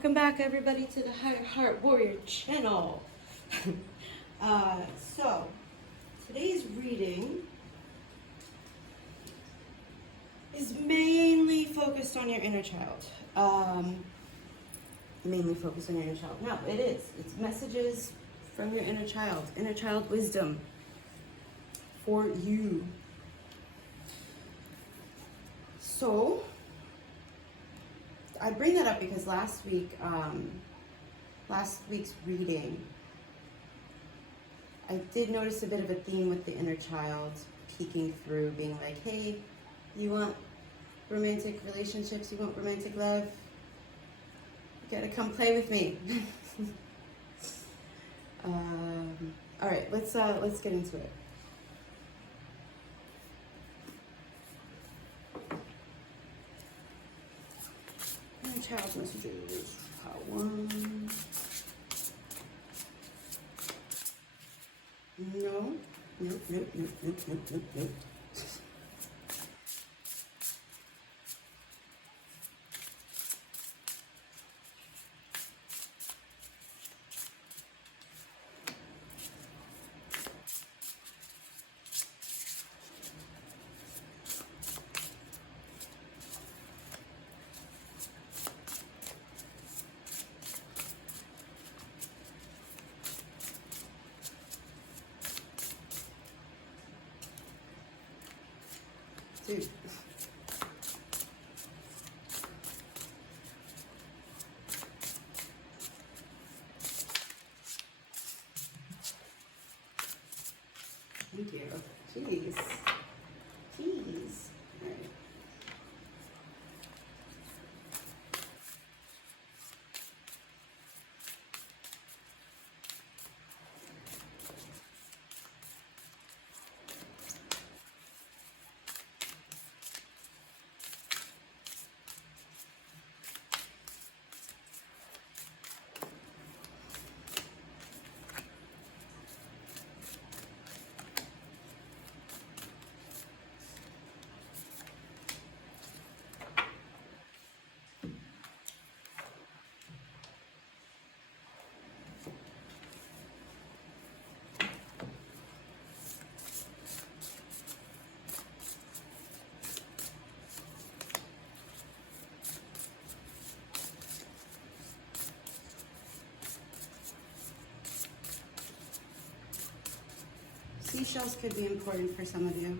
Welcome back, everybody, to the Higher Heart Warrior channel. So, today's reading is mainly focused on your inner child. Mainly focused on your inner child. No, it is. It's messages from your inner child wisdom for you. So, I bring that up because last week's reading, I did notice a bit of a theme with the inner child peeking through, being like, hey, you want romantic relationships, you want romantic love, you gotta come play with me. All right, let's get into it. Inner child messages, part 1. No, nope. Dude. Thank you. Jeez. All right. Seashells could be important for some of you.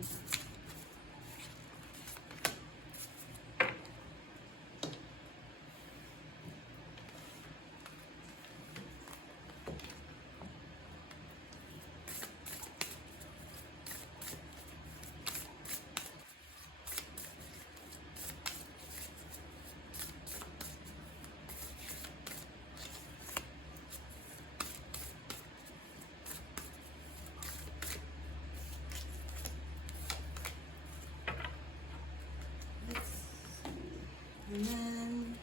And then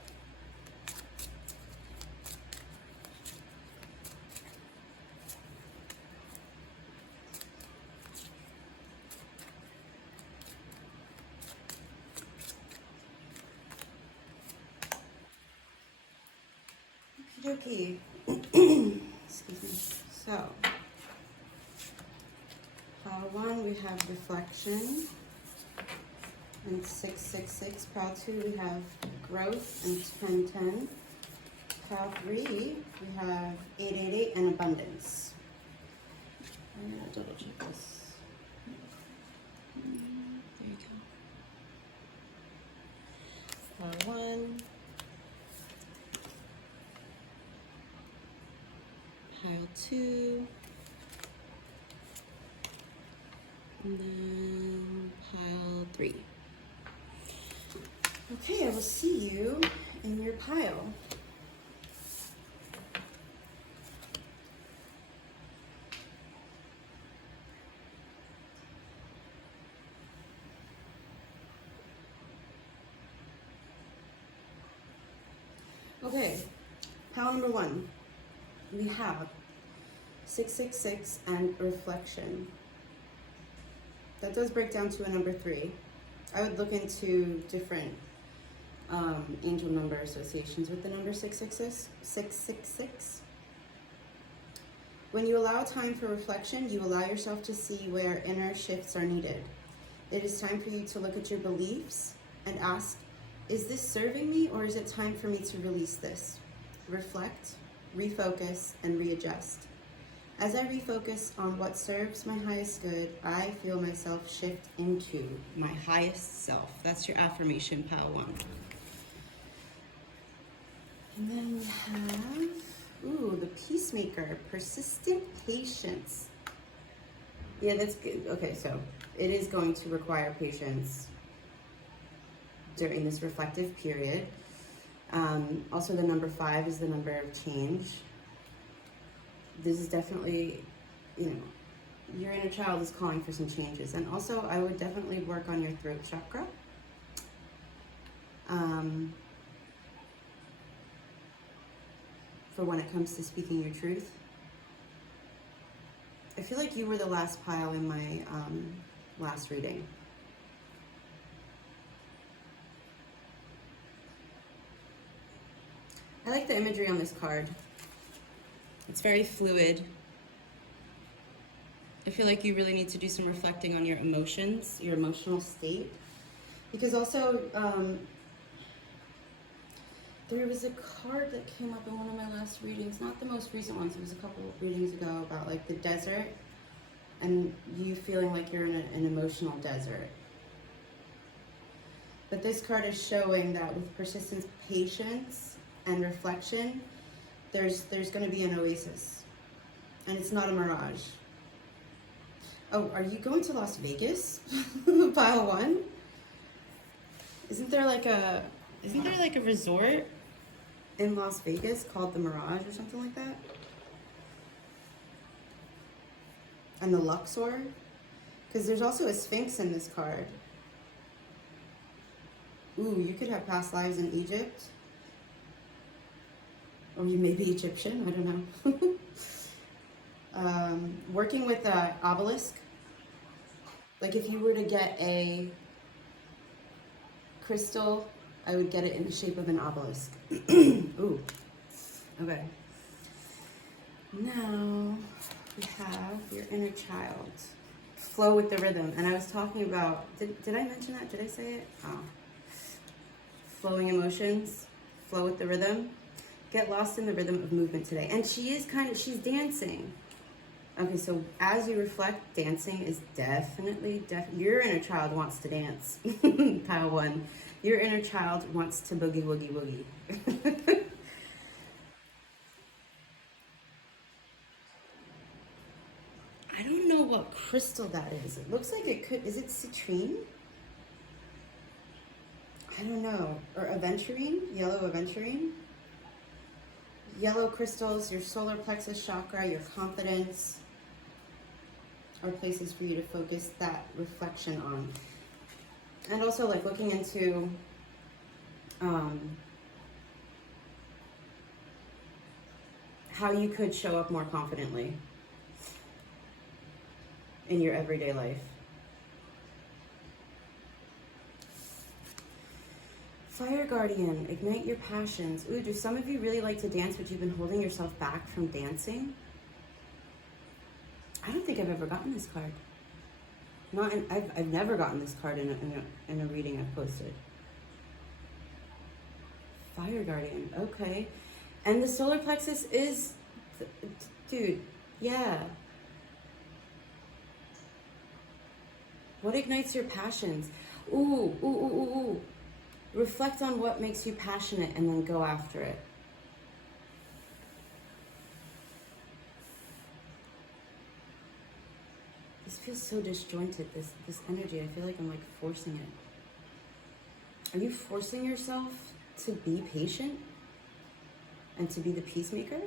okie dokie. Excuse me. So, pile 1 we have reflection. And 666, pile 2 we have growth, and 1010. Pile 3 we have 888 and abundance. I'm gonna double check this. There you go. Pile 1. Pile 2. And then pile 3. Okay, I will see you in your pile. Okay, pile number 1. We have 666 and reflection. That does break down to a number 3. I would look into different angel number associations with the number 666. When you allow time for reflection, you allow yourself to see where inner shifts are needed. It is time for you to look at your beliefs and ask, is this serving me, or is it time for me to release this? Reflect, refocus, and readjust. As I refocus on what serves my highest good, I feel myself shift into my highest self. That's your affirmation, pile 1. And then we have, the peacemaker, persistent patience. Yeah, that's good. Okay, so it is going to require patience during this reflective period. Also, the number 5 is the number of change. This is definitely, your inner child is calling for some changes. And also, I would definitely work on your throat chakra. For when it comes to speaking your truth. I feel like you were the last pile in my last reading. I like the imagery on this card. It's very fluid. I feel like you really need to do some reflecting on your emotions, your emotional state. Because also, there was a card that came up in one of my last readings, not the most recent ones, it was a couple of readings ago, about like the desert and you feeling like you're in an emotional desert. But this card is showing that with persistence, patience, and reflection, there's going to be an oasis. And it's not a mirage. Oh, are you going to Las Vegas? Pile 1? Isn't there like a resort in Las Vegas called the Mirage or something like that? And the Luxor? Because there's also a Sphinx in this card. Ooh, you could have past lives in Egypt. Or you may be Egyptian, I don't know. Working with an obelisk. Like if you were to get a crystal, I would get it in the shape of an obelisk. Ooh. Okay. Now we have your inner child. Flow with the rhythm. And I was talking about, did I mention that? Did I say it? Oh. Flowing emotions. Flow with the rhythm. Get lost in the rhythm of movement today. And she is she's dancing. Okay, so as you reflect, dancing is definitely, your inner child wants to dance. Pile 1. Your inner child wants to boogie, woogie, woogie. I don't know what crystal that is. It looks like it could, is it citrine? I don't know. Or aventurine, yellow aventurine. Yellow crystals, your solar plexus chakra, your confidence, are places for you to focus that reflection on. And also like looking into how you could show up more confidently in your everyday life. Fire Guardian, ignite your passions. Ooh, do some of you really like to dance, but you've been holding yourself back from dancing? I don't think I've ever gotten this card. I've never gotten this card in a reading I've posted. Fire Guardian, okay. And the solar plexus is, dude, yeah. What ignites your passions? Ooh, ooh, ooh, ooh, ooh. Reflect on what makes you passionate and then go after it. This feels so disjointed, this energy. I feel like I'm like forcing it. Are you forcing yourself to be patient and to be the peacemaker?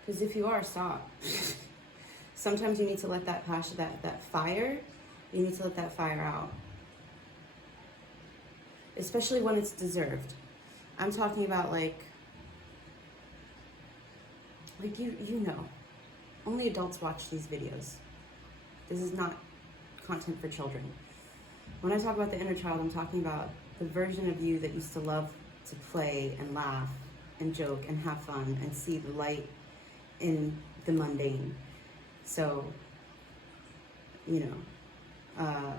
Because if you are, stop. Sometimes you need to let that passion, that fire, you need to let that fire out. Especially when it's deserved. I'm talking about like you know. Only adults watch these videos. This is not content for children. When I talk about the inner child, I'm talking about the version of you that used to love to play and laugh and joke and have fun and see the light in the mundane. So, you know,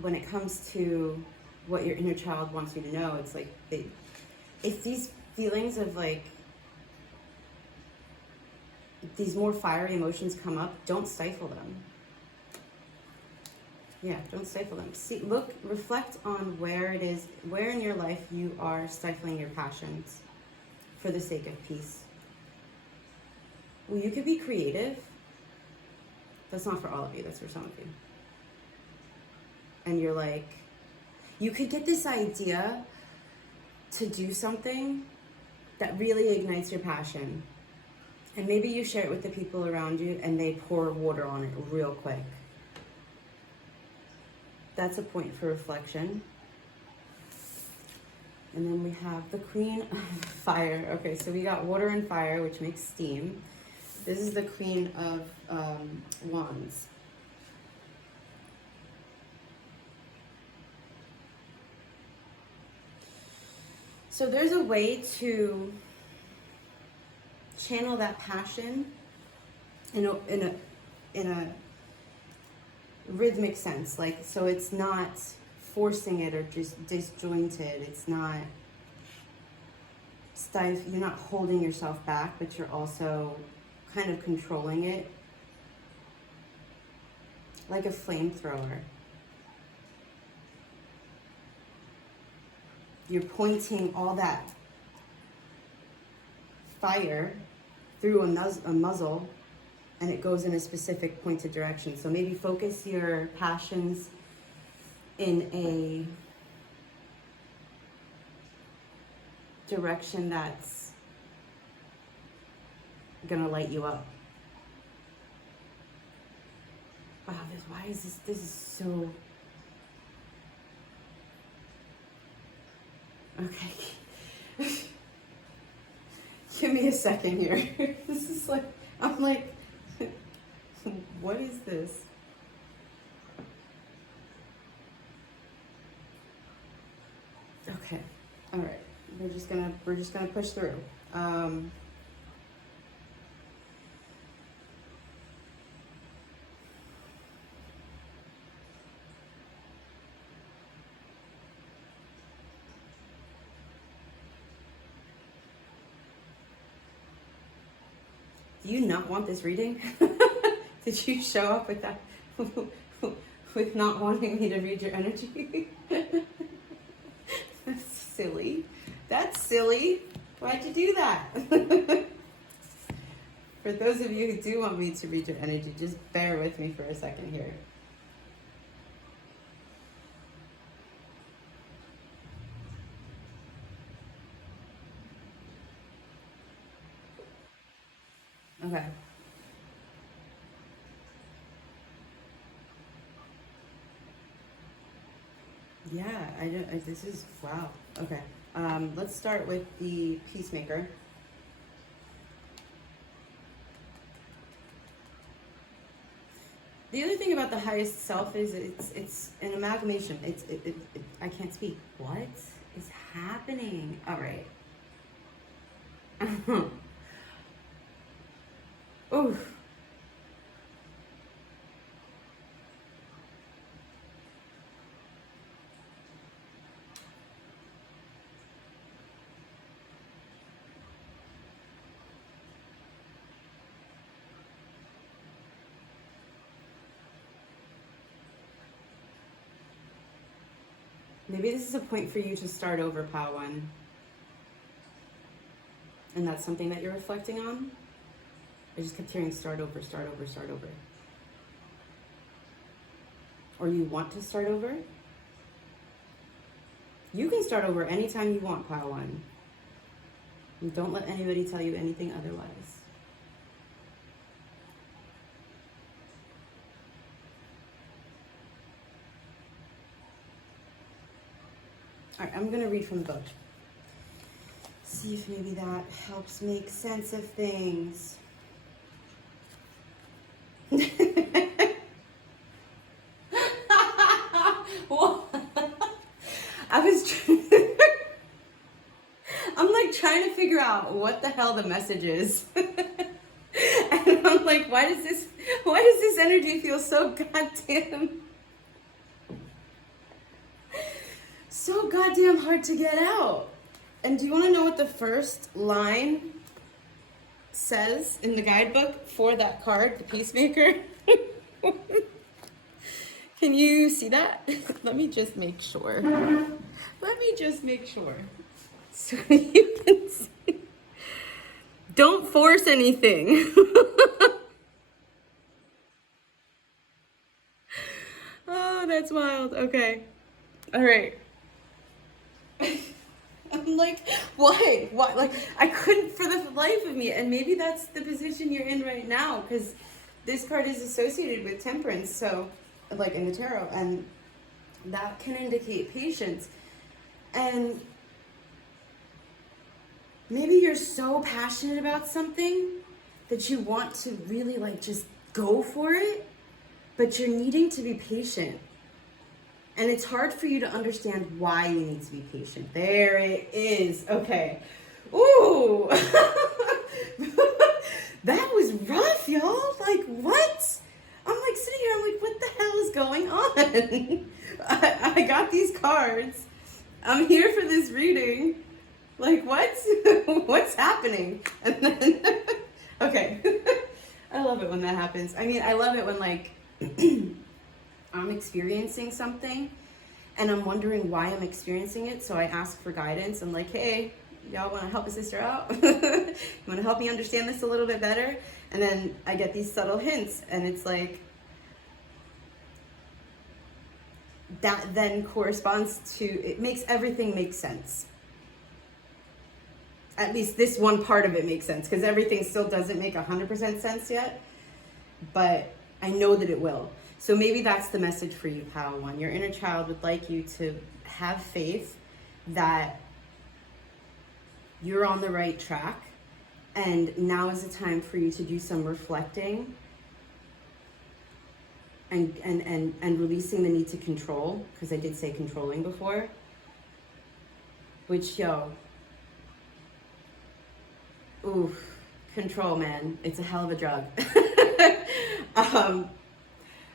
when it comes to what your inner child wants you to know, it's like if these feelings of like these more fiery emotions come up, don't stifle them. Yeah, don't stifle them. See, look, reflect on where it is, where in your life you are stifling your passions for the sake of peace. Well, you could be creative. That's not for all of you, that's for some of you. And you're like, you could get this idea to do something that really ignites your passion. And maybe you share it with the people around you and they pour water on it real quick. That's a point for reflection. And then we have the Queen of Fire. Okay, so we got water and fire, which makes steam. This is the Queen of Wands. So there's a way to channel that passion in a rhythmic sense, like, so it's not forcing it or just disjointed. It's not you're not holding yourself back, but you're also kind of controlling it like a flamethrower. You're pointing all that fire through a muzzle, and it goes in a specific pointed direction. So maybe focus your passions in a direction that's gonna light you up. Wow, why is this is so... Okay. Give me a second here. This is like, I'm like, what is this? Okay, all right. We're just gonna push through. Do you not want this reading? Did you show up with that, with not wanting me to read your energy? That's silly. That's silly. Why'd you do that? For those of you who do want me to read your energy, just bear with me for a second here. Okay. Yeah, this is, wow. Okay. Let's start with the Peacemaker. The other thing about the highest self is it's an amalgamation. I can't speak. What is happening? All right. Oof. Maybe this is a point for you to start over, Pawan. And that's something that you're reflecting on? I just kept hearing start over, start over, start over. Or you want to start over? You can start over anytime you want, Pawan. And don't let anybody tell you anything otherwise. All right, I'm gonna read from the book. See if maybe that helps make sense of things. What? I'm like trying to figure out what the hell the message is. And I'm like, why does this energy feel so goddamn hard to get out? And do you want to know what the first line says in the guidebook for that card, the Peacemaker? Can you see that? Let me just make sure. So you can see. Don't force anything. Oh, that's wild. Okay. All right. I'm like, why? Like, I couldn't for the life of me. And maybe that's the position you're in right now, because this card is associated with temperance, so, like in the tarot, and that can indicate patience. And maybe you're so passionate about something that you want to really like just go for it, but you're needing to be patient. And it's hard for you to understand why you need to be patient. There it is. Okay. Ooh. That was rough, y'all. Like, what? I'm like sitting here, I'm like, what the hell is going on? I got these cards. I'm here for this reading. Like, what? What's happening? And then, okay. I love it when that happens. I mean, I love it when, like, I'm experiencing something and I'm wondering why I'm experiencing it. So I ask for guidance. I'm like, hey, y'all want to help a sister out? You want to help me understand this a little bit better? And then I get these subtle hints, and it's like, that then corresponds to, it makes everything make sense. At least this one part of it makes sense, because everything still doesn't make 100% sense yet, but I know that it will. So maybe that's the message for you, Padawan. Your inner child would like you to have faith that you're on the right track, and now is the time for you to do some reflecting and releasing the need to control, because I did say controlling before, which, yo, oof, control, man, it's a hell of a drug.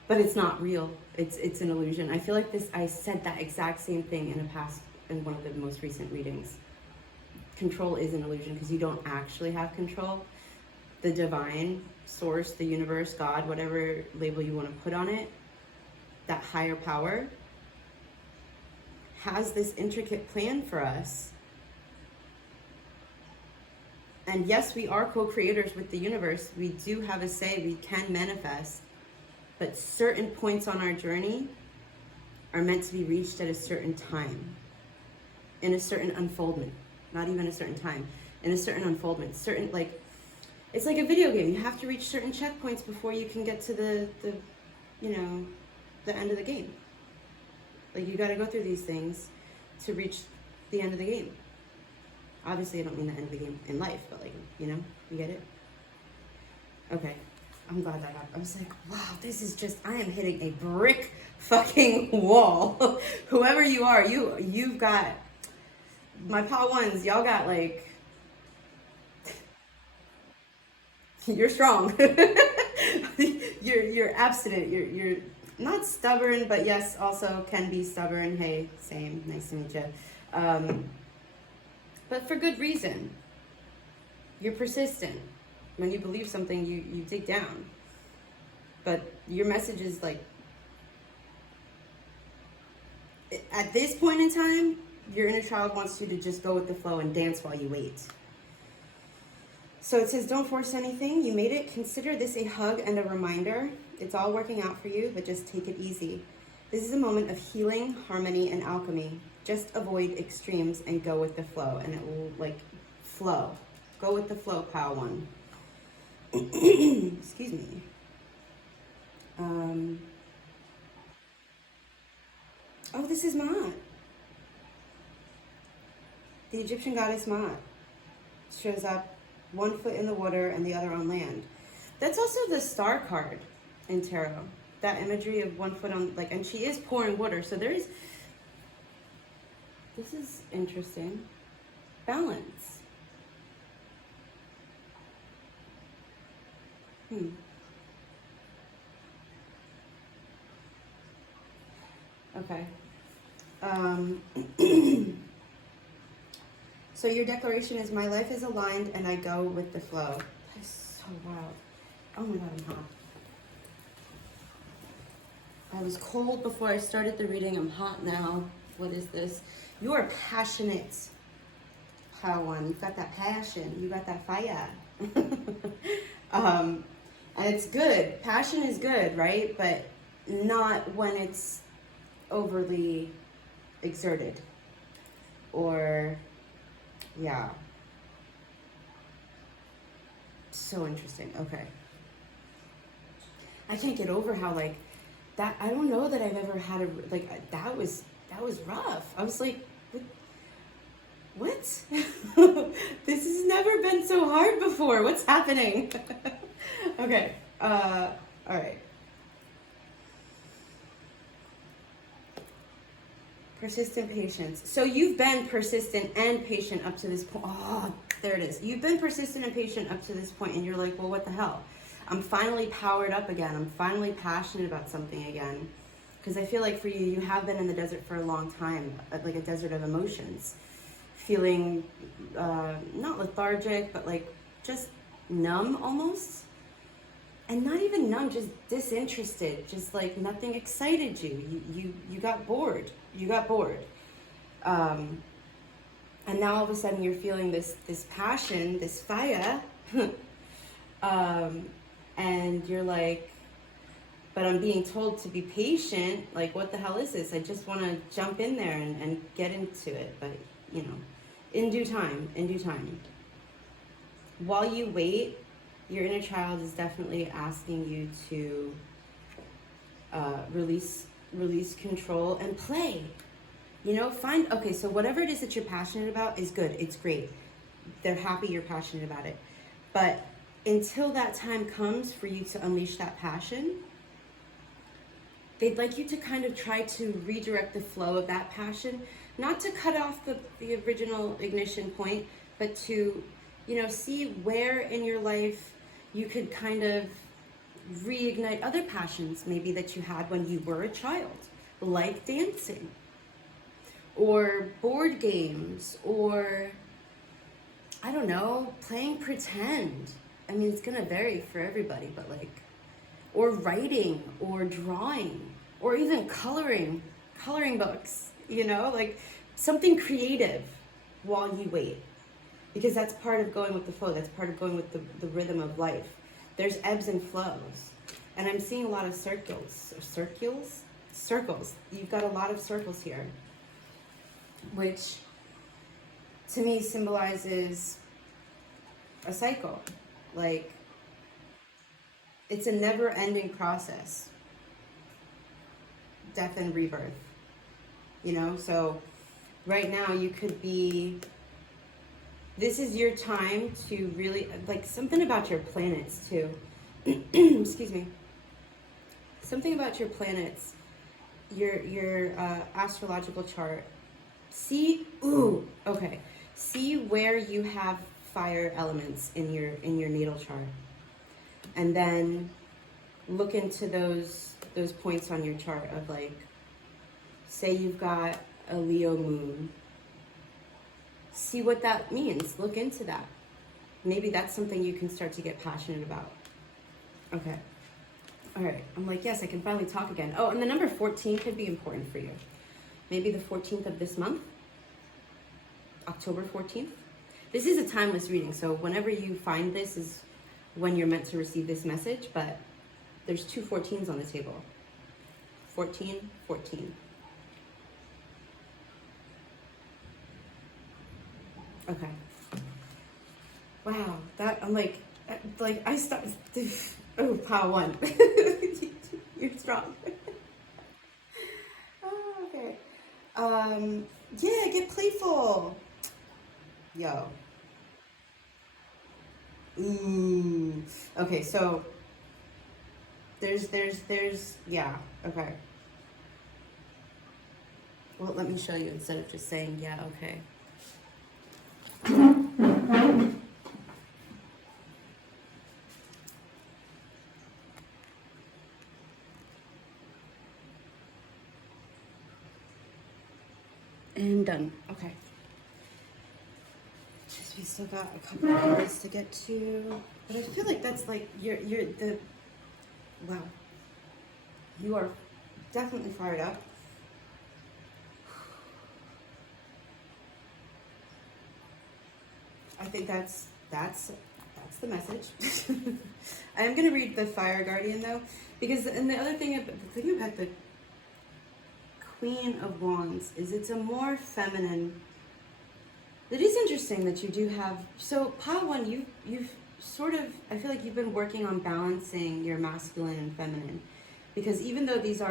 But it's not real. It's an illusion. I feel like I said that exact same thing in one of the most recent readings. Control is an illusion because you don't actually have control. The divine source, the universe, God, whatever label you want to put on it, that higher power has this intricate plan for us. And yes, we are co-creators with the universe. We do have a say. We can manifest. But certain points on our journey are meant to be reached at a certain time, in a certain unfoldment. Not even a certain time, in a certain unfoldment. Certain, like, it's like a video game. You have to reach certain checkpoints before you can get to the end of the game. Like, you got to go through these things to reach the end of the game. Obviously, I don't mean the end of the game in life, but, like, you get it? Okay. I'm glad that happened. I was like, wow, this is just, I am hitting a brick fucking wall. Whoever you are, you've got, my Padawans, y'all got, like, you're strong. You're abstinent. You're not stubborn, but yes, also can be stubborn. Hey, same. Nice to meet you. But for good reason. You're persistent. When you believe something, you dig down. But your message is like, at this point in time, your inner child wants you to just go with the flow and dance while you wait. So it says, don't force anything. You made it. Consider this a hug and a reminder. It's all working out for you, but just take it easy. This is a moment of healing, harmony, and alchemy. Just avoid extremes and go with the flow. And it will, like, flow. Go with the flow, Padawan. Excuse me. Oh, this is Maat. The Egyptian goddess Maat shows up 1 foot in the water and the other on land. That's also the star card in tarot. That imagery of 1 foot on, like, and she is pouring water. So there is, This is interesting. Balance. Okay. So your declaration is, my life is aligned and I go with the flow. That's so wild. Oh my God, I'm hot. I was cold before I started the reading. I'm hot now. What is this? You are passionate, Padawan. You've got that passion. You got that fire. And it's good. Passion is good, right? But not when it's overly exerted. Or, yeah. So interesting. Okay. I can't get over how, like, that, I don't know that I've ever had a, like, that was rough. I was like, what? This has never been so hard before. What's happening? Okay. All right. Persistent patience. So you've been persistent and patient up to this point. Oh, there it is. You've been persistent and patient up to this point, and you're like, well, what the hell? I'm finally powered up again. I'm finally passionate about something again. Because I feel like for you, you have been in the desert for a long time, like a desert of emotions. Feeling not lethargic, but like just numb almost. And not even numb, just disinterested. Just like nothing excited you. You got bored. You got bored. And now all of a sudden you're feeling this passion, this fire. And you're like, but I'm being told to be patient. Like, what the hell is this? I just want to jump in there and get into it. But, you know, in due time, in due time. While you wait, your inner child is definitely asking you to release control and play. You know, okay, so whatever it is that you're passionate about is good. It's great. They're happy you're passionate about it. But until that time comes for you to unleash that passion, they'd like you to kind of try to redirect the flow of that passion, not to cut off the original ignition point, but to, you know, see where in your life you could kind of reignite other passions maybe that you had when you were a child, like dancing, or board games, or, I don't know, playing pretend. I mean, it's gonna vary for everybody, but like, or writing, or drawing, or even coloring books, you know, like something creative while you wait. Because that's part of going with the flow. That's part of going with the rhythm of life. There's ebbs and flows. And I'm seeing a lot of circles. Circles. You've got a lot of circles here, which to me symbolizes a cycle. Like, it's a never-ending process. Death and rebirth. You know, so right now you could be, this is your time to really, like, something about your planets too. Excuse me. Something about your planets, your astrological chart. See where you have fire elements in your natal chart, and then look into those points on your chart of, like, say you've got a Leo moon. See what that means. Look into that. Maybe that's something you can start to get passionate about. Okay. All right. I'm like, yes, I can finally talk again. Oh, and the number 14 could be important for you. Maybe the 14th of this month, October 14th. This is a timeless reading, so whenever you find this is when you're meant to receive this message, but there's two 14s on the table. 14, 14. Okay. Wow, that, I'm like I started, oh, power one. You're strong. Oh, okay. Yeah, get playful. Yo. Ooh. Okay, so there's, yeah, okay. Well, let me show you instead of just saying, yeah, okay. And done. Okay. We still got a couple hours to get to, but I feel like that's like wow. You are definitely fired up. I think that's the message. I am gonna read the Fire Guardian though, because and the thing about the Queen of Wands is it's a more feminine. It is interesting that you do have, so pile one, you've sort of, I feel like you've been working on balancing your masculine and feminine, because even though this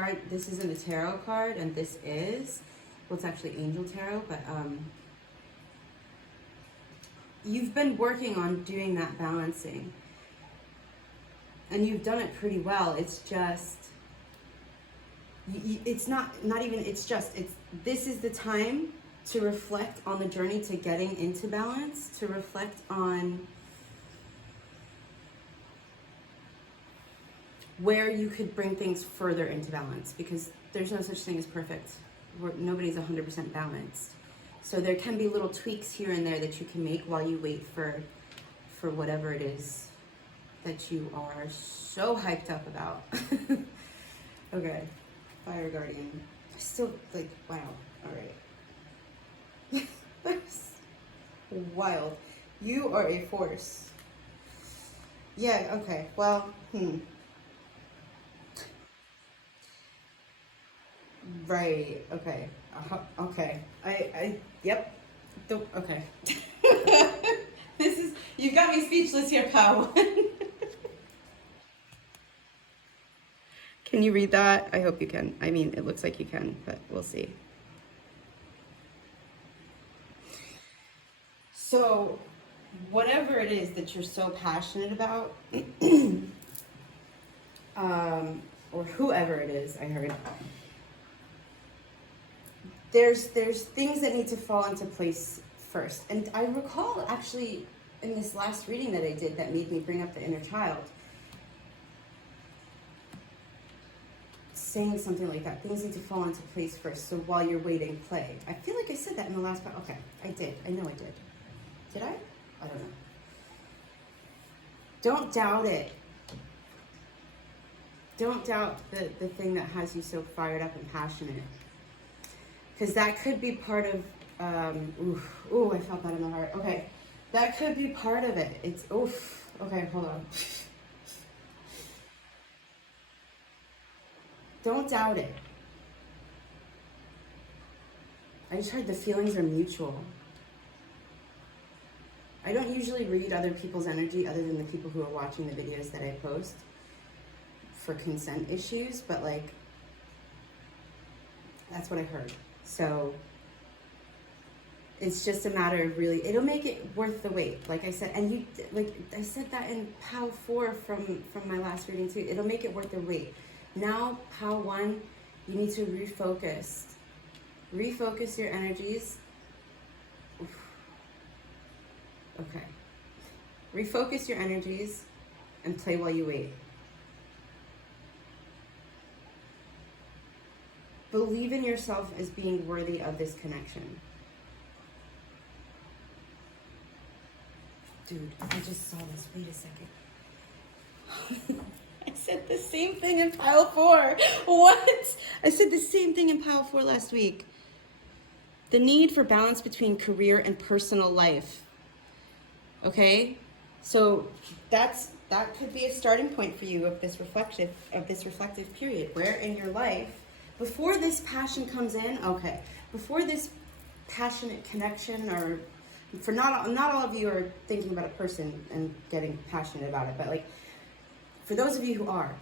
isn't a tarot card and this is, well, it's actually Angel Tarot, but you've been working on doing that balancing and you've done it pretty well. It's just, it's not even, it's this is the time to reflect on the journey to getting into balance, to reflect on where you could bring things further into balance, because there's no such thing as perfect. Nobody's 100% balanced. So there can be little tweaks here and there that you can make while you wait for whatever it is that you are so hyped up about. Okay, Fire Guardian. Still, like, wow, all right. That's wild. You are a force. Yeah, okay, well, Right, okay. Okay. Yep. Okay. You got me speechless here, pal. Can you read that? I hope you can. I mean, it looks like you can, but we'll see. So, whatever it is that you're so passionate about, or whoever it is, I heard, there's things that need to fall into place first. And I recall actually in this last reading that I did that made me bring up the inner child, saying something like that. Things need to fall into place first. So while you're waiting, play. I feel like I said that in the last part. Okay, I did. I know I did. Did I? I don't know. Don't doubt it. Don't doubt the thing that has you so fired up and passionate. Because that could be part of, ooh, I felt that in my heart. Okay, that could be part of it. It's, oof. Okay, hold on. Don't doubt it. I just heard the feelings are mutual. I don't usually read other people's energy other than the people who are watching the videos that I post for consent issues, but like, that's what I heard. So it's just a matter of really, it'll make it worth the wait. Like I said, and I said that in POW 4 from my last reading too. It'll make it worth the wait. Now, POW 1, you need to refocus. Refocus your energies. Oof. Okay. Refocus your energies and play while you wait. Believe in yourself as being worthy of this connection. Dude, I just saw this. Wait a second. I said the same thing in pile 4. What? I said the same thing in pile 4 last week. The need for balance between career and personal life. Okay? So that could be a starting point for you of this reflective period, where in your life, before this passion comes in, okay, before this passionate connection, or for not all of you are thinking about a person and getting passionate about it, but like, for those of you who are,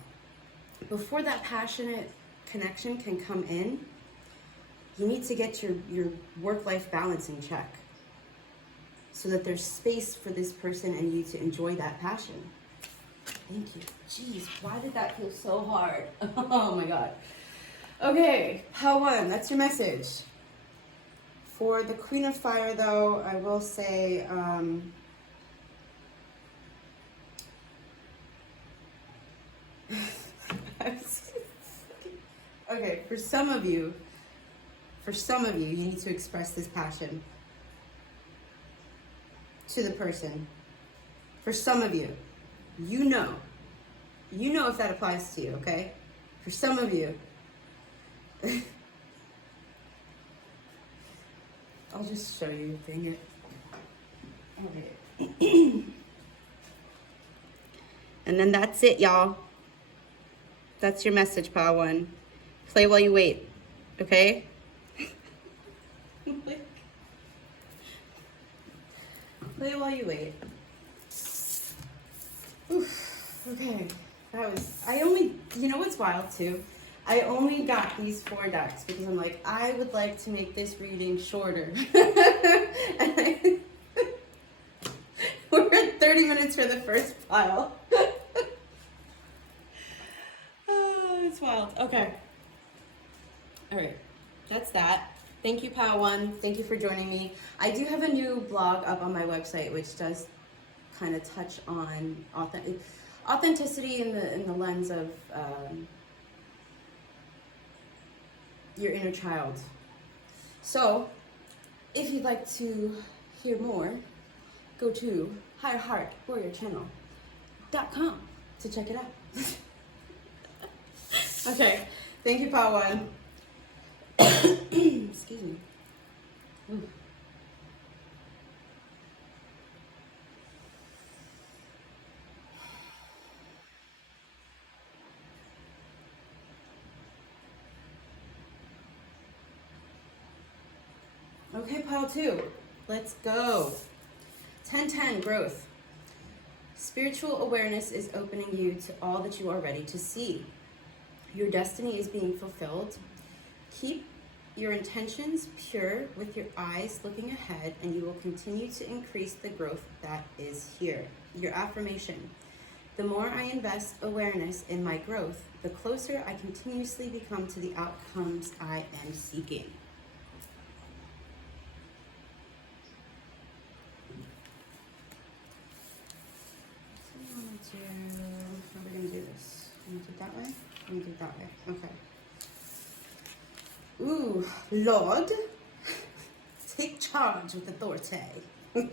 before that passionate connection can come in, you need to get your work-life balance in check so that there's space for this person and you to enjoy that passion. Thank you. Jeez, why did that feel so hard? Oh my God. Okay, POW 1, that's your message. For the Queen of Fire, though, I will say, okay, for some of you, you need to express this passion to the person. For some of you, you know if that applies to you, okay? For some of you, I'll just show you, dang it. Okay. And then that's it, y'all. That's your message, Pile 1. Play while you wait, okay? Play while you wait. Oof, okay. You know what's wild too? I only got these 4 decks because I'm like, I would like to make this reading shorter. We're at 30 minutes for the first pile. Oh, it's wild. Okay. All right. That's that. Thank you, Pile 1. Thank you for joining me. I do have a new blog up on my website, which does kind of touch on authenticity in the lens of your inner child. So, if you'd like to hear more, go to higherheartwarriorchannel.com to check it out. Okay, thank you, Pile 1. Excuse me. Ooh. Okay, Pile 2, let's go. 10-10, growth. Spiritual awareness is opening you to all that you are ready to see. Your destiny is being fulfilled. Keep your intentions pure with your eyes looking ahead, and you will continue to increase the growth that is here. Your affirmation: the more I invest awareness in my growth, the closer I continuously become to the outcomes I am seeking. How are we going to do this? I'm going to do it that way? I'm going to do it that way. Okay. Ooh, Lord, take charge with authority. Is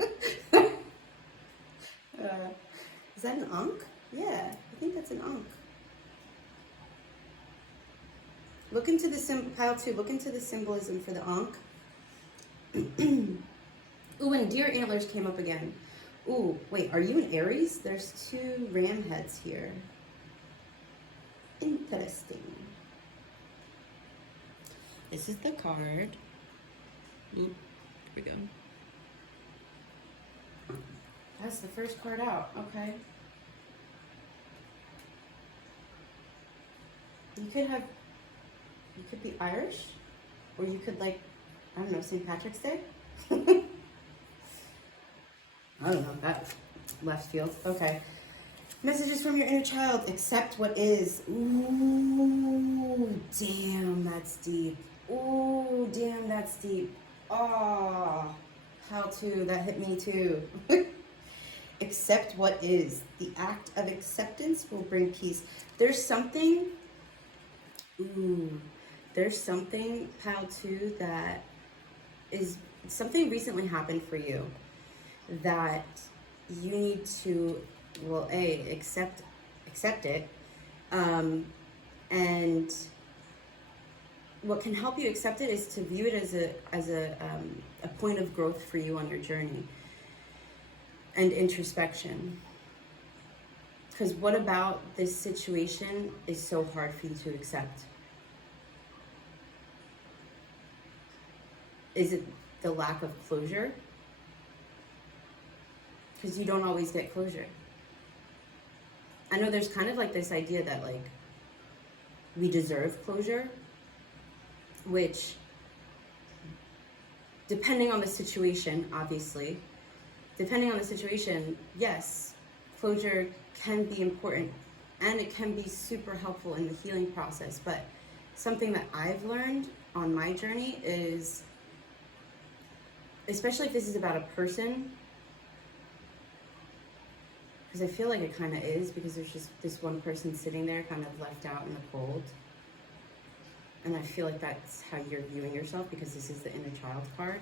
that an Ankh? Yeah, I think that's an Ankh. Look into the Pile 2, look into the symbolism for the Ankh. Ooh, and deer antlers came up again. Ooh, wait, are you an Aries? There's 2 ram heads here. Interesting. This is the card. Ooh, here we go. That's the first card out, okay. You could be Irish, or you could, like, I don't know, St. Patrick's Day? I don't know, that left field. Okay. Messages from your inner child. Accept what is. Ooh, damn, that's deep. Ooh, damn, that's deep. Oh, how to, that hit me too. Accept what is. The act of acceptance will bring peace. There's something, Pile 2, that is, something recently happened for you that you need to, well, accept it, and what can help you accept it is to view it as a point of growth for you on your journey and introspection. Because what about this situation is so hard for you to accept? Is it the lack of closure? Because you don't always get closure. I know there's kind of like this idea that, like, we deserve closure, which, depending on the situation, obviously, yes, closure can be important and it can be super helpful in the healing process. But something that I've learned on my journey is especially if this is about a person, because I feel like it kind of is, because there's just this one person sitting there kind of left out in the cold. And I feel like that's how you're viewing yourself, because this is the inner child card.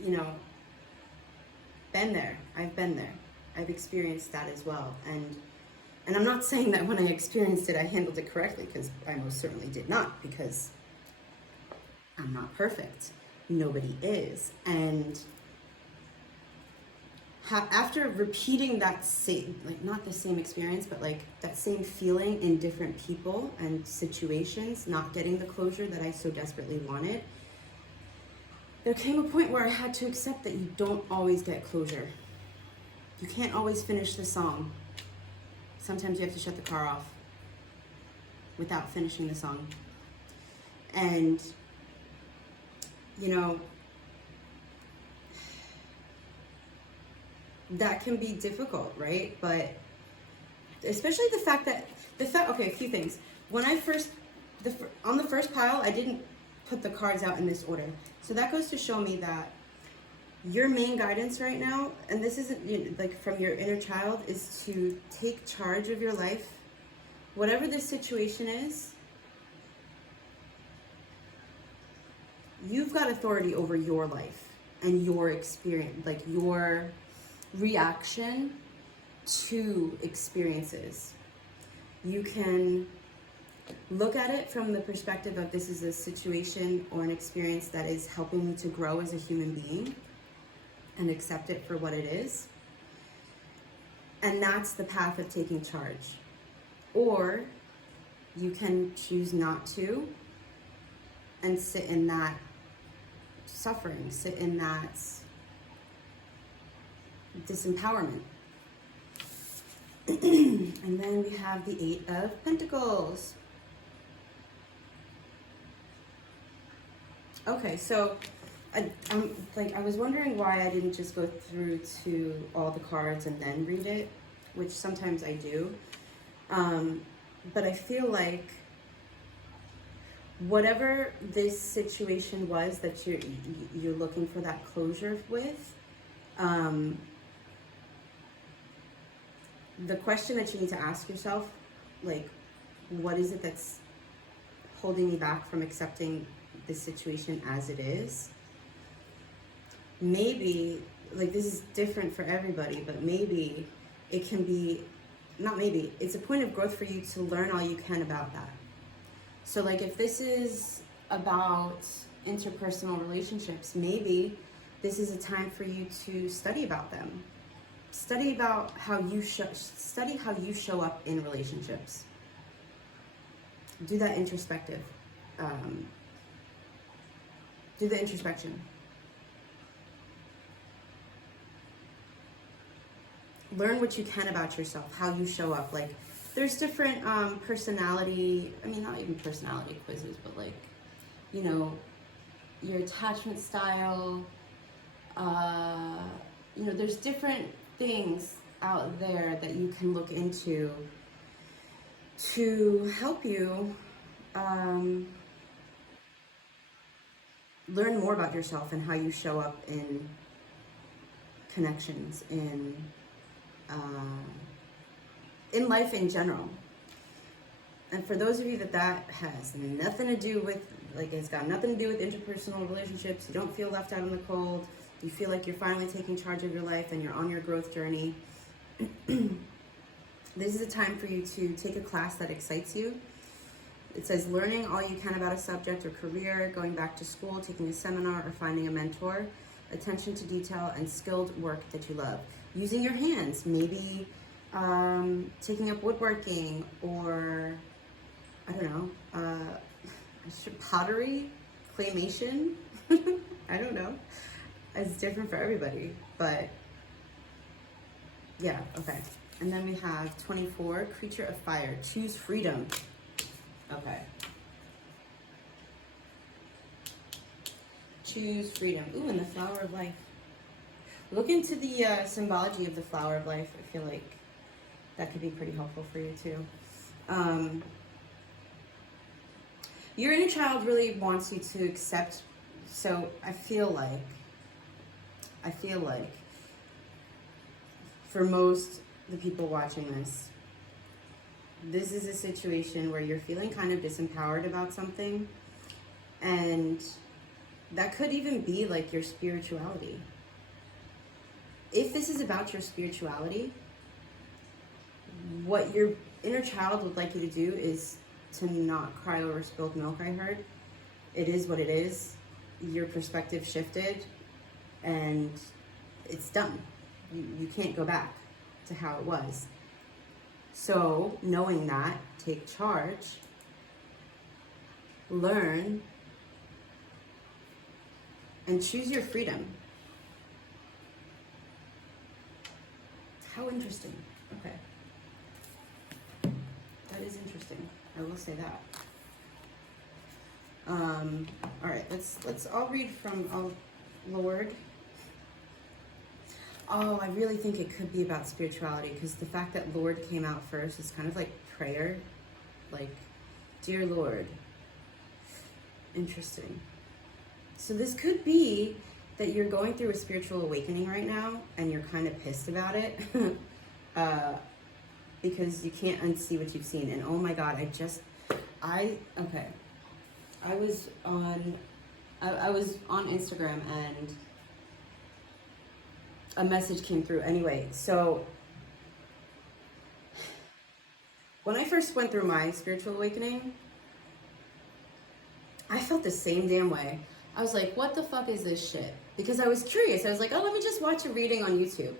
You know, been there. I've been there. I've experienced that as well. And I'm not saying that when I experienced it, I handled it correctly, because I most certainly did not, because I'm not perfect. Nobody is. And after repeating that same, like not the same experience, but like that same feeling in different people and situations, not getting the closure that I so desperately wanted, there came a point where I had to accept that you don't always get closure. You can't always finish the song. Sometimes you have to shut the car off without finishing the song. And, you know, that can be difficult, right? But especially the fact that, okay, a few things. When I first, on the first pile, I didn't put the cards out in this order. So that goes to show me that your main guidance right now, and this isn't, you know, like from your inner child, is to take charge of your life. Whatever this situation is, you've got authority over your life and your experience, like your reaction to experiences. You can look at it from the perspective of, this is a situation or an experience that is helping me to grow as a human being, and accept it for what it is. And that's the path of taking charge. Or you can choose not to and sit in that suffering, sit in that disempowerment. And then we have the Eight of Pentacles. Okay, so I was wondering why I didn't just go through to all the cards and then read it, which sometimes I do. But I feel like whatever this situation was that you're looking for that closure with, the question that you need to ask yourself, like, what is it that's holding me back from accepting this situation as it is? Maybe, like, this is different for everybody, but maybe it can be, not maybe, it's a point of growth for you to learn all you can about that. So like, if this is about interpersonal relationships, maybe this is a time for you to study about them. Study about how you study how you show up in relationships. Do that introspective. Do the introspection. Learn what you can about yourself, how you show up. Like, there's different personality, I mean, not even personality quizzes, but like, you know, your attachment style. You know, there's different things out there that you can look into to help you learn more about yourself and how you show up in connections, in life in general. And for those of you that has nothing to do with, like, it's got nothing to do with interpersonal relationships, you don't feel left out in the cold, you feel like you're finally taking charge of your life and you're on your growth journey, this is a time for you to take a class that excites you. It says learning all you can about a subject or career, going back to school, taking a seminar, or finding a mentor, attention to detail, and skilled work that you love. Using your hands, maybe taking up woodworking, or, I don't know, pottery, claymation, I don't know. It's different for everybody, but yeah, okay. And then we have 24, creature of fire, choose freedom. Okay. Choose freedom. Ooh, and the flower of life. Look into the symbology of the flower of life. I feel like that could be pretty helpful for you too. Your inner child really wants you to accept. So I feel like for most the people watching this is a situation where you're feeling kind of disempowered about something, and that could even be like your spirituality. If this is about your spirituality, what your inner child would like you to do is to not cry over spilled milk, I heard. It is what it is. Your perspective shifted, and it's done. You can't go back to how it was. So, knowing that, take charge, learn, and choose your freedom. How interesting. Okay. That is interesting. I will say that. All right, I'll read from Lord. Oh, I really think it could be about spirituality, because the fact that Lord came out first is kind of like prayer. Like, dear Lord. Interesting. So this could be that you're going through a spiritual awakening right now, and you're kind of pissed about it. Because you can't unsee what you've seen. And oh my God, okay. I was on Instagram, and a message came through. Anyway, so when I first went through my spiritual awakening, I felt the same damn way. I was like, what the fuck is this shit? Because I was curious. I was like, oh, let me just watch a reading on YouTube.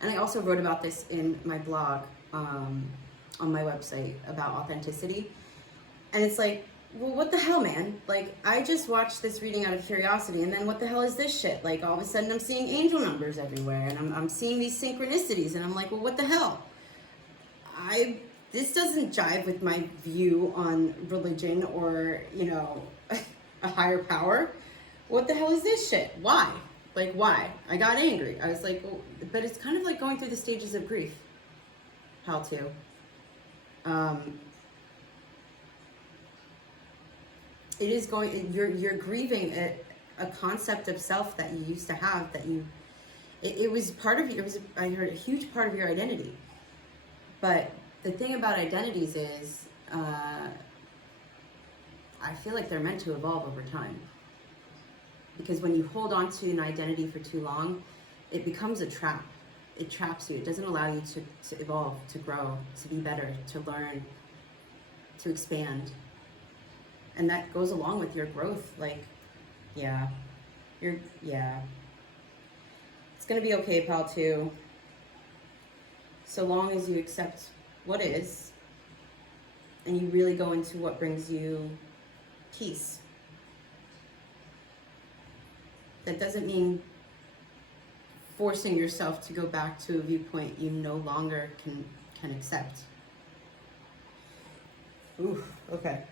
And I also wrote about this in my blog, on my website, about authenticity. And it's like, well, what the hell, man? Like, I just watched this reading out of curiosity, and then what the hell is this shit? Like, all of a sudden I'm seeing angel numbers everywhere, and I'm seeing these synchronicities, and I'm like, well, what the hell? This doesn't jive with my view on religion or, you know, a higher power. What the hell is this shit? Why? Like, why? I got angry. I was like, well, but it's kind of like going through the stages of grief. How to. It is you're grieving a concept of self that you used to have, that it was part of you. I heard, a huge part of your identity. But the thing about identities is, I feel like they're meant to evolve over time. Because when you hold on to an identity for too long, it becomes a trap. It traps you. It doesn't allow you to evolve, to grow, to be better, to learn, to expand. And that goes along with your growth. Like, yeah. It's gonna be okay, pal, too. So long as you accept what is, and you really go into what brings you peace. That doesn't mean forcing yourself to go back to a viewpoint you no longer can accept. Ooh, okay.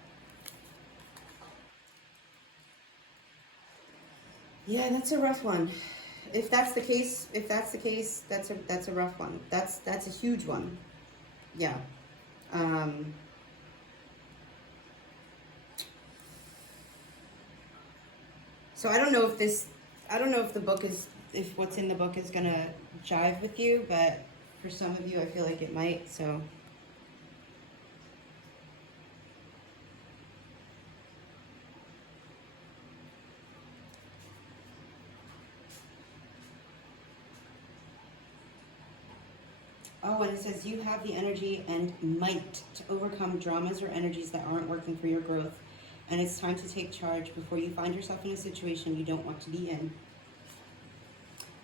Yeah, that's a rough one. If that's the case, that's a rough one. That's a huge one. Yeah. So I don't know if if what's in the book is gonna jive with you, but for some of you, I feel like it might. So. Oh, and it says you have the energy and might to overcome dramas or energies that aren't working for your growth. And it's time to take charge before you find yourself in a situation you don't want to be in.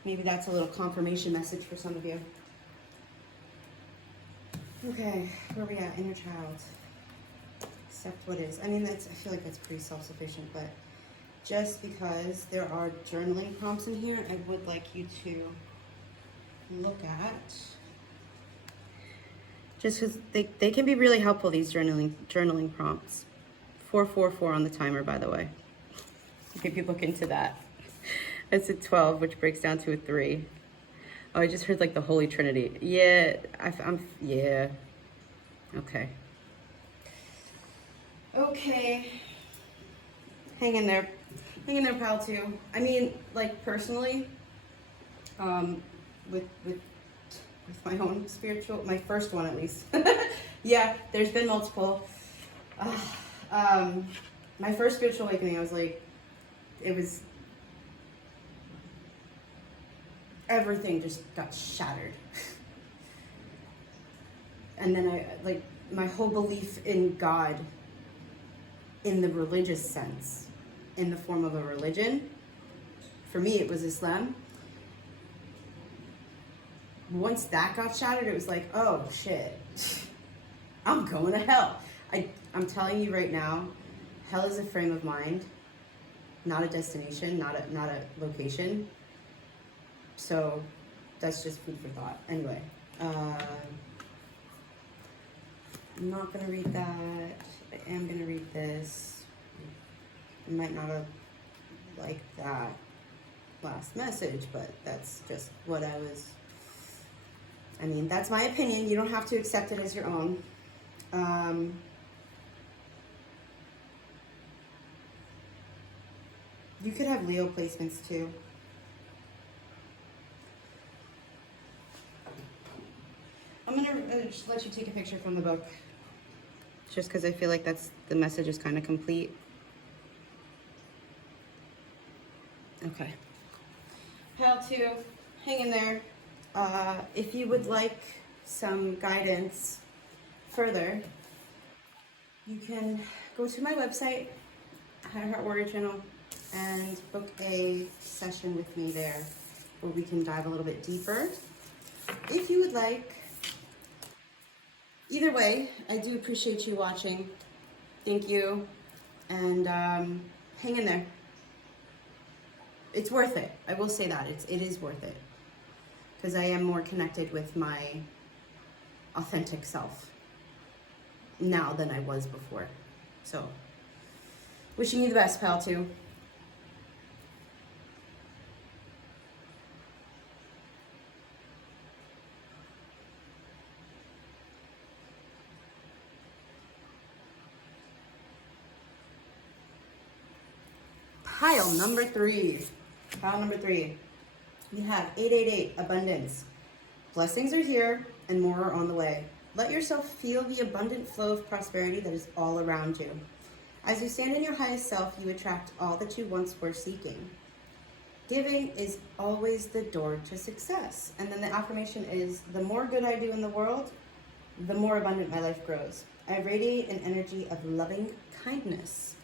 Maybe that's a little confirmation message for some of you. Okay, where are we at? Inner child. Accept what is. I mean, I feel like that's pretty self-sufficient, but just because there are journaling prompts in here, I would like you to look at. Just because they can be really helpful, these journaling prompts. 444 on the timer, by the way. If you look into that. It's a 12, which breaks down to a 3. Oh, I just heard like the Holy Trinity. Yeah, yeah. Okay. Okay. hang in there. Hang in there, pal, too. I mean, like, personally, with my own spiritual, my first one at least. Yeah, there's been multiple. My first spiritual awakening, I was like, it was, everything just got shattered. And then my whole belief in God, in the religious sense, in the form of a religion, for me it was Islam. Once that got shattered, it was like, oh shit, I'm going to hell. I'm telling you right now, hell is a frame of mind, not a destination, not a location. So that's just food for thought. Anyway, I'm not going to read that. I am going to read this. I might not have liked that last message, but that's just what I mean, that's my opinion. You don't have to accept it as your own. You could have Leo placements too. I'm gonna just let you take a picture from the book, just because I feel like the message is kind of complete. Okay. Pal 2, hang in there. If you would like some guidance further, you can go to my website, Heart Warrior Channel, and book a session with me there where we can dive a little bit deeper if you would like. Either way, I do appreciate you watching. Thank you, and hang in there. It's worth it. I will say that it is worth it, because I am more connected with my authentic self now than I was before. So, wishing you the best, pal 2. Pile number 3. Pile number 3. We have 888, abundance. Blessings are here and more are on the way. Let yourself feel the abundant flow of prosperity that is all around you. As you stand in your highest self, you attract all that you once were seeking. Giving is always the door to success. And then the affirmation is, the more good I do in the world, the more abundant my life grows. I radiate an energy of loving kindness.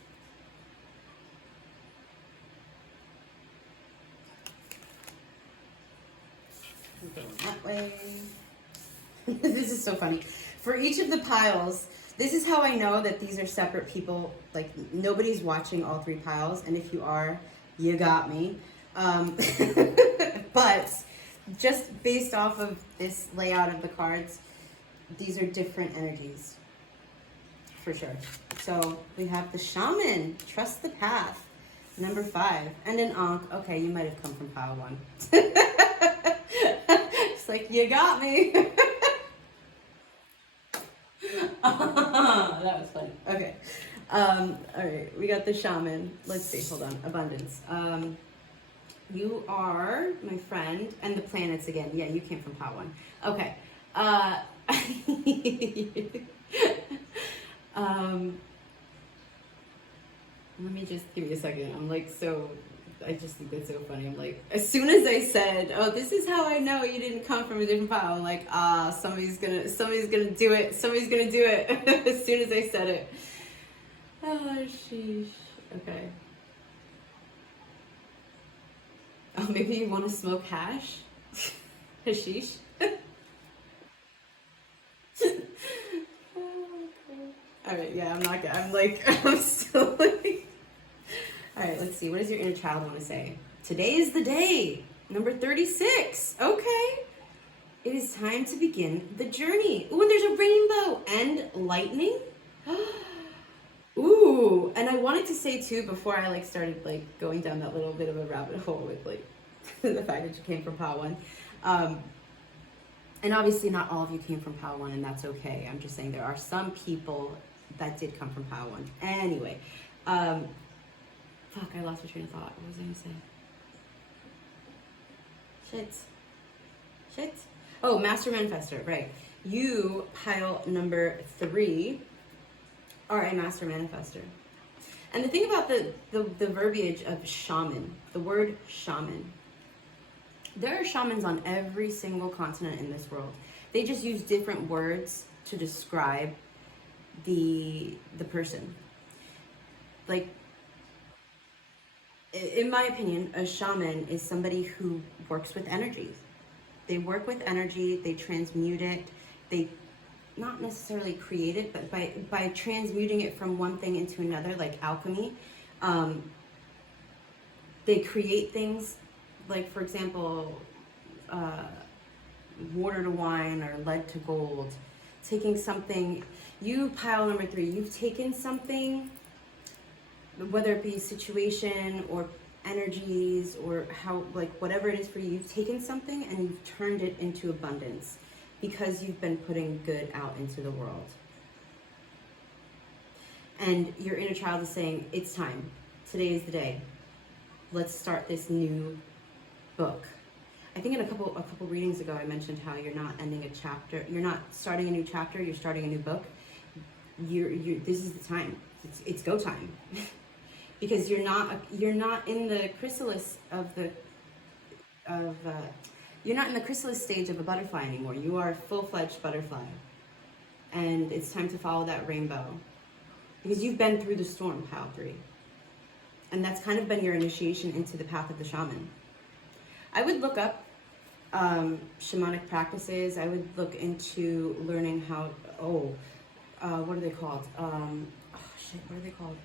That way. This is so funny. For each of the piles, this is how I know that these are separate people. Like, nobody's watching all 3 piles, and if you are, you got me. But just based off of this layout of the cards, these are different energies, for sure. So we have the shaman, trust the path, number 5, and an Ankh. Okay, you might have come from pile 1. It's like, you got me. That was funny. Okay. All right, we got the shaman. Let's see, hold on. Abundance. You are my friend, and the planets again. Yeah, you came from pile 1. Okay. Let me just give you a second. I'm like, I just think that's so funny. I'm like, as soon as I said, oh, this is how I know you didn't come from a different pile, I'm like, somebody's gonna do it. Somebody's gonna do it. As soon as I said it. Oh, sheesh. Okay. Oh, maybe you want to smoke hash? Hashish? Alright, yeah, I'm still like... Alright, let's see. What does your inner child want to say? Today is the day. Number 36. Okay. It is time to begin the journey. Ooh, and there's a rainbow and lightning. Ooh, and I wanted to say too, before I started going down that little bit of a rabbit hole with the fact that you came from pile 1. And obviously not all of you came from pile 1, and that's okay. I'm just saying there are some people that did come from pile 1. Anyway, Fuck, I lost my train of thought. What was I gonna say? Shit. Oh, Master Manifestor, right. You, pile number 3, are a Master Manifestor. And the thing about the verbiage of shaman, the word shaman, there are shamans on every single continent in this world. They just use different words to describe the person. Like, in my opinion, a shaman is somebody who works with energies. They work with energy, they transmute it, they not necessarily create it, but by transmuting it from one thing into another, like alchemy, they create things, like, for example, water to wine or lead to gold. Taking something, you, pile number 3, you've taken something, whether it be a situation or energies or how, like, whatever it is for you, you've taken something and you've turned it into abundance because you've been putting good out into the world. And your inner child is saying, it's time. Today is the day. Let's start this new book. I think in a couple readings ago, I mentioned how you're not ending a chapter. You're not starting a new chapter. You're starting a new book. This is the time. It's go time. Because you're not in the chrysalis you're not in the chrysalis stage of a butterfly anymore. You are a full-fledged butterfly, and it's time to follow that rainbow, because you've been through the storm, pile 3, and that's kind of been your initiation into the path of the shaman. I would look up shamanic practices. I would look into learning how. What are they called? What are they called?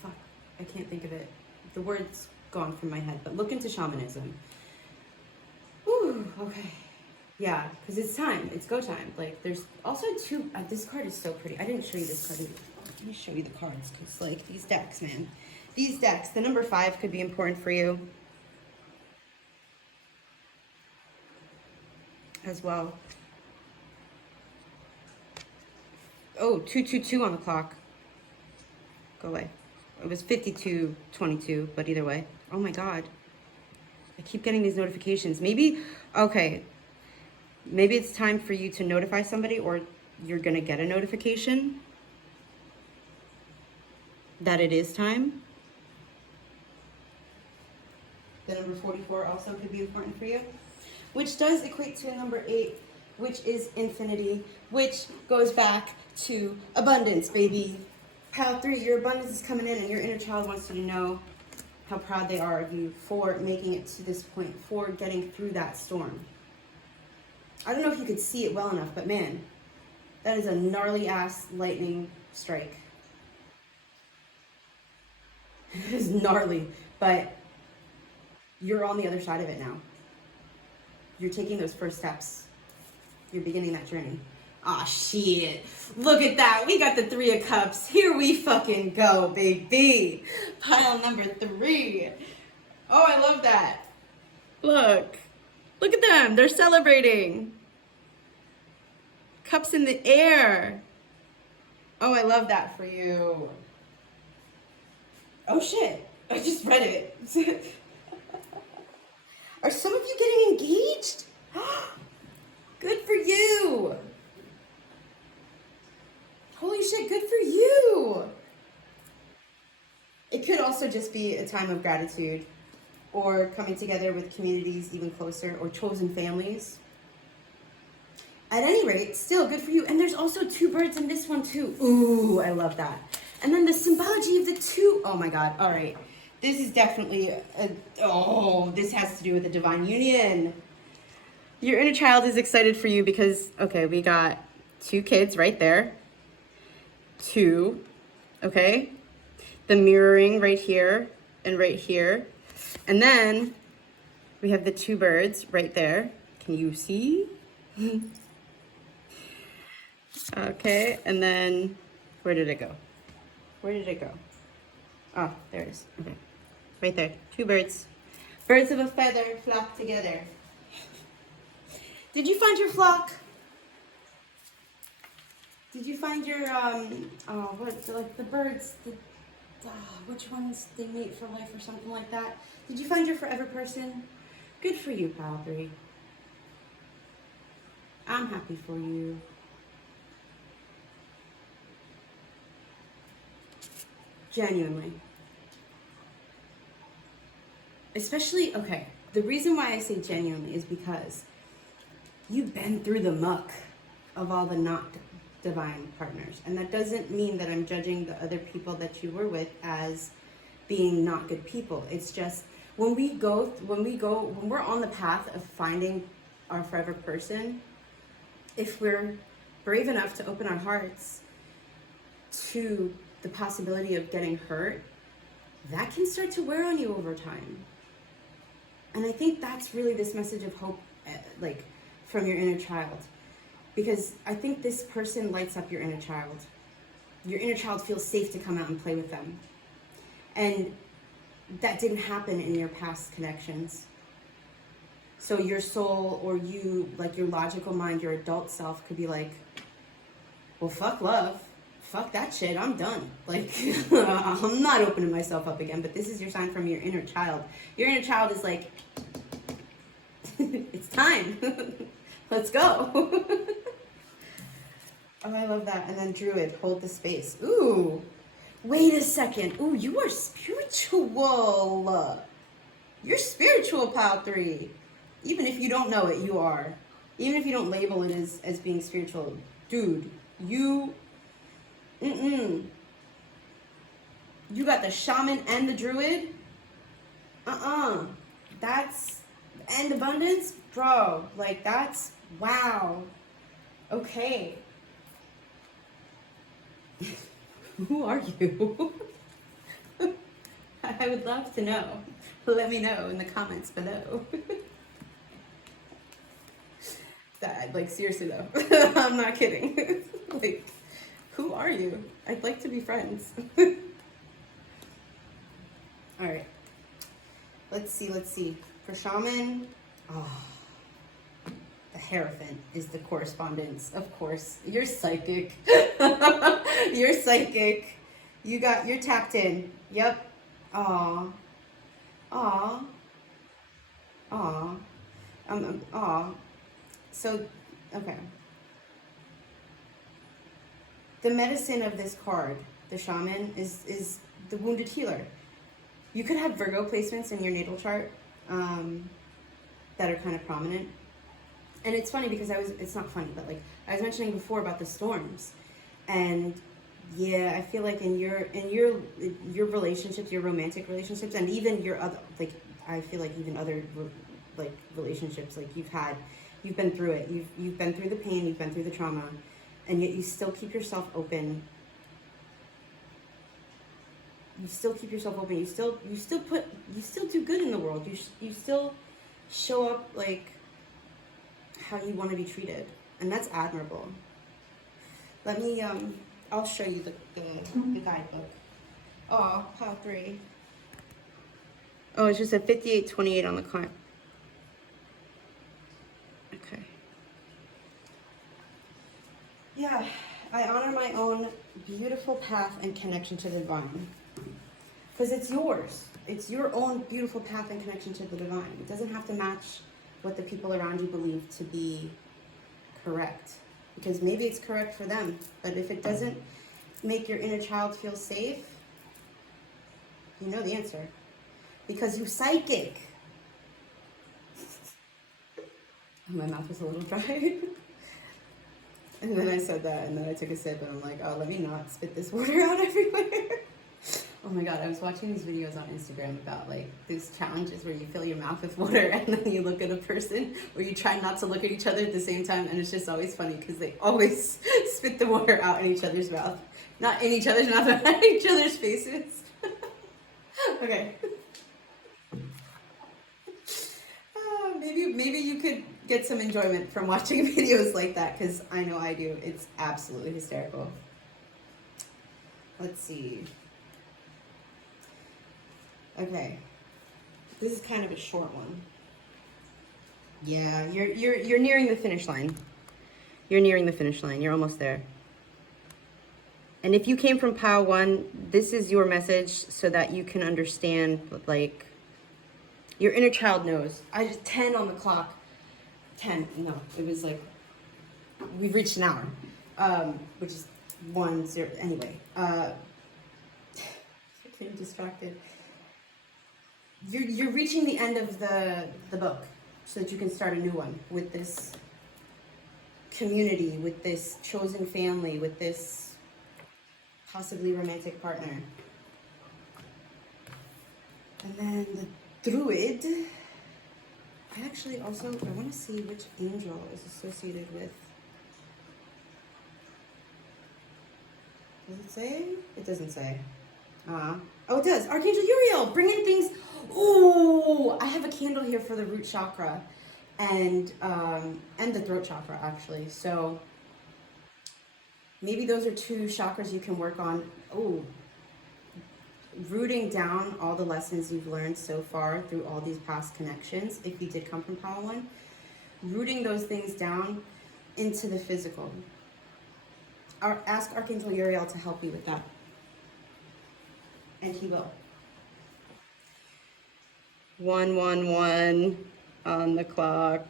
Fuck, I can't think of it. The word's gone from my head, but look into shamanism. Whew, okay. Yeah, because it's time. It's go time. Like, there's also 2, this card is so pretty. I didn't show you this card. Let me show you the cards, because, like, these decks, man. These decks, the number 5 could be important for you as well. Oh, 222 on the clock. Go away. It was 52:22, but either way. Oh my God. I keep getting these notifications. Maybe it's time for you to notify somebody, or you're gonna get a notification that it is time. The number 44 also could be important for you, which does equate to a number 8, which is infinity, which goes back to abundance, baby. Pile 3, your abundance is coming in, and your inner child wants you to know how proud they are of you for making it to this point, for getting through that storm. I don't know if you could see it well enough, but man, that is a gnarly ass lightning strike. It is gnarly, but you're on the other side of it now. You're taking those first steps. You're beginning that journey. Aw, shit. Look at that. We got the 3 of Cups. Here we fucking go, baby. Pile number 3. Oh, I love that. Look. Look at them. They're celebrating. Cups in the air. Oh, I love that for you. Oh, shit. I just read it. Are some of you getting engaged? Good for you. Holy shit, good for you. It could also just be a time of gratitude, or coming together with communities even closer, or chosen families. At any rate, still good for you. And there's also 2 birds in this one too. Ooh, I love that. And then the symbology of the 2. Oh my God. All right. This is definitely, this has to do with the divine union. Your inner child is excited for you because, okay, we got 2 kids right there. 2, okay? The mirroring right here and right here. And then we have the 2 birds right there. Can you see? Okay, and then where did it go? Where did it go? Oh, there it is. Okay, right there. 2 birds. Birds of a feather flock together. Did you find your flock? Did you find your, like the birds, which ones they mate for life or something like that. Did you find your forever person? Good for you, pile 3. I'm happy for you. Genuinely. Especially, okay, the reason why I say genuinely is because you've been through the muck of all the not divine partners. And that doesn't mean that I'm judging the other people that you were with as being not good people. It's just when we're on the path of finding our forever person, if we're brave enough to open our hearts to the possibility of getting hurt, that can start to wear on you over time. And I think that's really this message of hope, like from your inner child. Because I think this person lights up your inner child. Your inner child feels safe to come out and play with them. And that didn't happen in your past connections. So your soul, or you, like your logical mind, your adult self could be like, well, fuck love. Fuck that shit, I'm done. Like, I'm not opening myself up again. But this is your sign from your inner child. Your inner child is like, it's time. Let's go. Oh, I love that. And then Druid, hold the space. Ooh, wait a second. Ooh, you are spiritual. You're spiritual, pile 3. Even if you don't know it, you are. Even if you don't label it as being spiritual. Dude, you... You got the shaman and the druid? That's... And abundance? Bro, like that's... Wow. Okay. Who are you? I would love to know. Let me know in the comments below. That, like, seriously though. I'm not kidding. Like, who are you? I'd like to be friends. Alright. Let's see. For shaman, the Hierophant is the correspondence. Of course. You're psychic. You're psychic. You're tapped in. Yep. Aw. So, okay. The medicine of this card, the shaman, is the wounded healer. You could have Virgo placements in your natal chart that are kind of prominent. And it's funny because it's not funny, but like I was mentioning before about the storms. And yeah, I feel like in your relationships, your romantic relationships, and even your other, like, I feel like even other like relationships, like you've been through it. You've been through the pain, you've been through the trauma, and yet you still keep yourself open. You still keep yourself open. You still do good in the world. You still show up like how you want to be treated, and that's admirable. Let me I'll show you the guidebook. Oh, pile 3. Oh, it's just a 5828 on the card. Okay. Yeah, I honor my own beautiful path and connection to the divine. Because it's yours. It's your own beautiful path and connection to the divine. It doesn't have to match what the people around you believe to be correct. Because maybe it's correct for them. But if it doesn't make your inner child feel safe, you know the answer. Because you're psychic. Oh, my mouth was a little dry. And then I said that, and then I took a sip, and I'm like, oh, let me not spit this water out everywhere. Oh my god, I was watching these videos on Instagram about like these challenges where you fill your mouth with water and then you look at a person, or you try not to look at each other at the same time, and it's just always funny because they always spit the water out in each other's mouth. Not in each other's mouth, but in each other's faces. Okay. Maybe you could get some enjoyment from watching videos like that, because I know I do. It's absolutely hysterical. Let's see. Okay, this is kind of a short one. Yeah, you're nearing the finish line. You're nearing the finish line. You're almost there. And if you came from pile 1, this is your message so that you can understand, like, your inner child knows. I just 10 on the clock. 10, no, it was like, we've reached an hour, which is 1, 0, anyway. I'm getting distracted. You're reaching the end of the book so that you can start a new one with this community, with this chosen family, with this possibly romantic partner. And then the druid, I actually also, I want to see which angel is associated with. Does it say? It doesn't say. Oh, it does. Archangel Uriel, bringing things. Oh, I have a candle here for the root chakra and the throat chakra, actually. So maybe those are 2 chakras you can work on. Oh, rooting down all the lessons you've learned so far through all these past connections, if you did come from pile 1, rooting those things down into the physical. Ask Archangel Uriel to help you with that. And he will. 111 on the clock.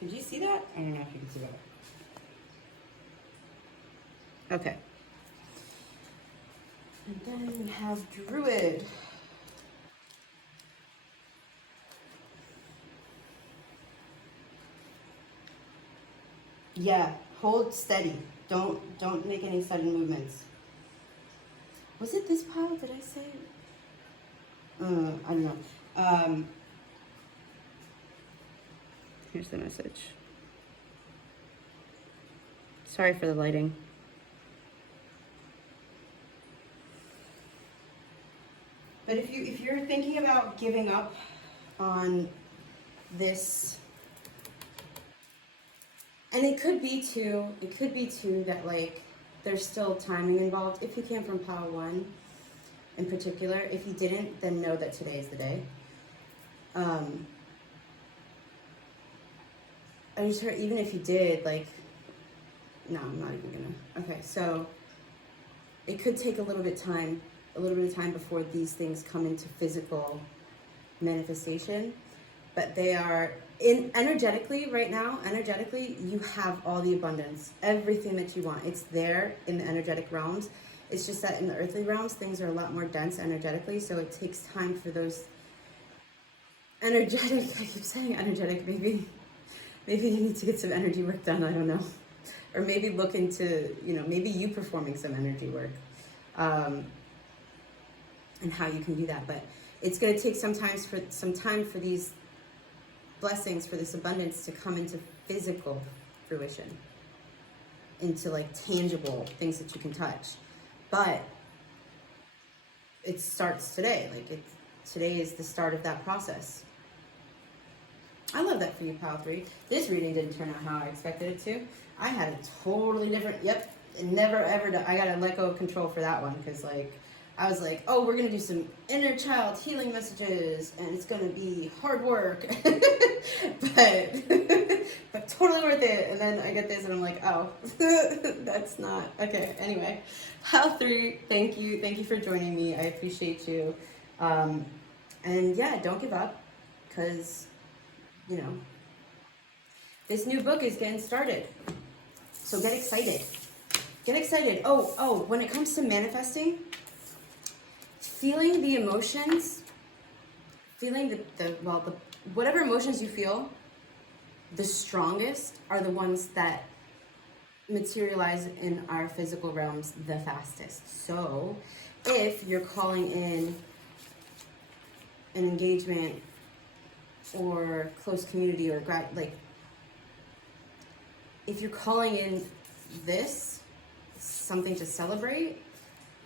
Did you see that? I don't know if you can see that. Okay. And then we have Druid. Yeah, hold steady. Don't make any sudden movements. Was it this pile? Did I say? I don't know. Here's the message. Sorry for the lighting. But if you're thinking about giving up on this, and it could be too that like there's still timing involved. If you came from pile 1 in particular, if you didn't, then know that today is the day. I just heard, even if you did, like, no, I'm not even gonna. Okay, so it could take a little bit of time before these things come into physical manifestation, but they are energetically right now. Energetically, you have all the abundance, everything that you want. It's there in the energetic realms. It's just that in the earthly realms, things are a lot more dense energetically, so it takes time for those energetic. I keep saying energetic. Maybe you need to get some energy work done. I don't know, or maybe look into maybe you performing some energy work, and how you can do that. But it's going to take some time for these blessings, for this abundance to come into physical fruition, into like tangible things that you can touch. But it starts today. Today is the start of that process. I love that for you, pile 3. This reading didn't turn out how I expected it to. I had a totally different, never ever, I gotta let go of control for that one, because I was like, oh, we're gonna do some inner child healing messages, and it's gonna be hard work, but totally worth it. And then I get this, and I'm like, oh, that's not okay. Anyway, pile 3, thank you for joining me. I appreciate you, and yeah, don't give up, because this new book is getting started. So get excited. Get excited. Oh, when it comes to manifesting, feeling the emotions, feeling the whatever emotions you feel, the strongest are the ones that materialize in our physical realms the fastest. So if you're calling in an engagement or close community, or if you're calling in something to celebrate,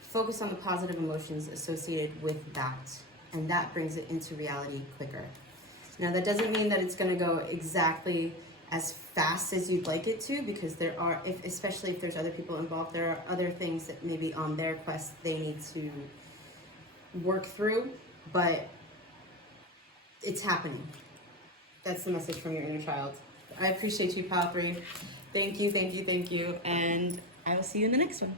focus on the positive emotions associated with that, and that brings it into reality quicker. Now, that doesn't mean that it's going to go exactly as fast as you'd like it to, because there are, especially if there's other people involved, there are other things that maybe on their quest they need to work through, but it's happening. That's the message from your inner child. I appreciate you, pile 3. Thank you, thank you, thank you. And I will see you in the next one.